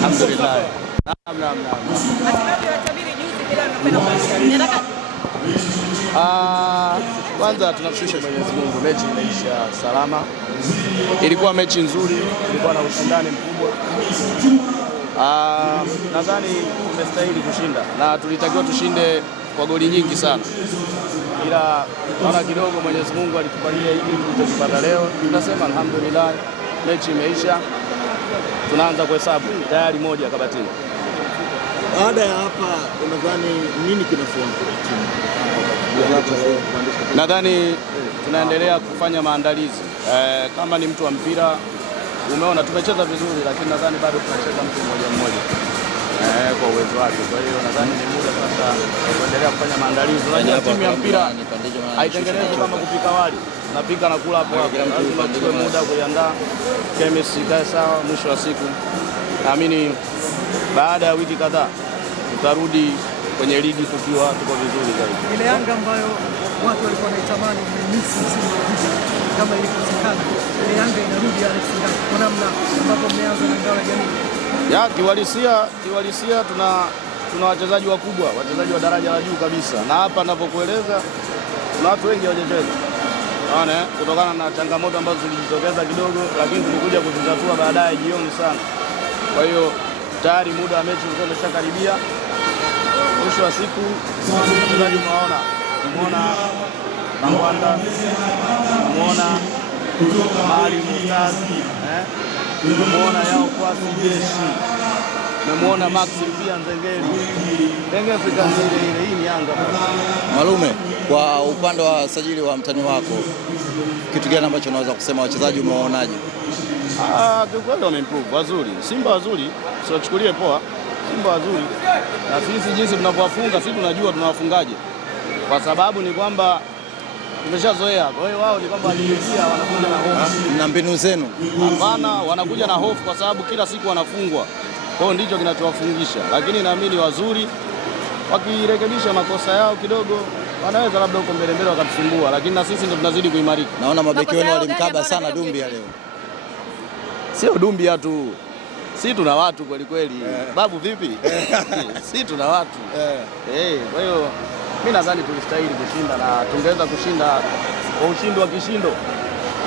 Alhamdulillah. Kwanza tunamshukuru Mwenyezi Mungu, mechi imeisha salama. Ilikuwa mechi nzuri, ilikuwa na ushindani mkubwa. Nadhani tumestahili kushinda na tulitakiwa tushinde kwa goli nyingi sana, ila naona kidogo Mwenyezi Mungu alitupatia hili tulichopata leo. Tunasema alhamdulillah, mechi imeisha, tunaanza kuhesabu tayari moja kabatini. Baada ya hapa unadhani nini kinafuata? Nadhani tunaendelea kufanya maandalizi. Kama ni mtu wa mpira, umeona tumecheza vizuri, lakini nadhani bado tunacheza mtu mmoja mmoja kwa uwezo wake. Kwa hiyo nadhani ni muda sasa kuendelea kufanya maandalizi. Unajua timu ya mpira haitengenezwi kama kupika wali, napika na kula hapo hapo. Lazima tuchukue muda kuiandaa, chemistry ikae sawa. Mwisho wa siku naamini baada ya wiki kadhaa tutarudi kwenye ligi tukiwa tuko vizuri zaidi. Ile Yanga ambayo watu walikuwa wanaitamani msimu uliopita kama ilikosekana, ile Yanga inarudi kwa namna ambapo mmeanza na ngao ya jamii. Kiwalisia tuna wachezaji wakubwa, wachezaji wa daraja la juu kabisa, na hapa ninapokueleza kuna watu wengi hawajacheza. Unaona, kutokana na changamoto ambazo zilijitokeza kidogo, lakini tulikuja kuzitatua baadaye jioni sana. Kwa hiyo tayari muda wa mechi ulikuwa umeshakaribia. Mwisho wa siku wachezaji umeona Mangwanda, umeona Mali Mutazi, umeona Yao Kwasi Jeshi, umeona Maxi pia Nzengeli. Yanga Afrika ile hii ni Yanga. Malume, kwa upande wa sajili wa mtani wako, kitu gani ambacho unaweza kusema wachezaji umewaonaje? Kiukweli wameimprove, wazuri. Simba wazuri, siwachukulie poa. Simba wazuri. Na sisi jinsi tunavyowafunga, sisi tunajua tunawafungaje. Kwa sababu ni kwamba tumeshazoea. Kwa hiyo wao ni kwamba waliingia wanakuja na hofu. Na mbinu zenu? Hapana, wanakuja na hofu kwa sababu kila siku wanafungwa. Kwa hiyo ndicho kinachowafungisha. Lakini naamini wazuri, wakirekebisha makosa yao kidogo, wanaweza labda huko mbele wakatusumbua, lakini na sisi ndio tunazidi kuimarika. Naona mabeki wenu walimkaba sana Dumbia leo. Sio Dumbia tu. Si tuna watu kweli kweli. Babu vipi? Si tuna watu. Kwa hiyo mimi nadhani tulistahili kushinda na tungeweza kushinda kwa ushindi wa kishindo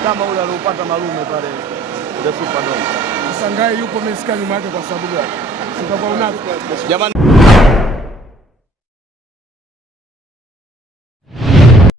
kama ule aliopata Malume pale The Superdome. Sangai yupo meskani mwake kwa sababu gani? Sitakuwa unafiki. Jamani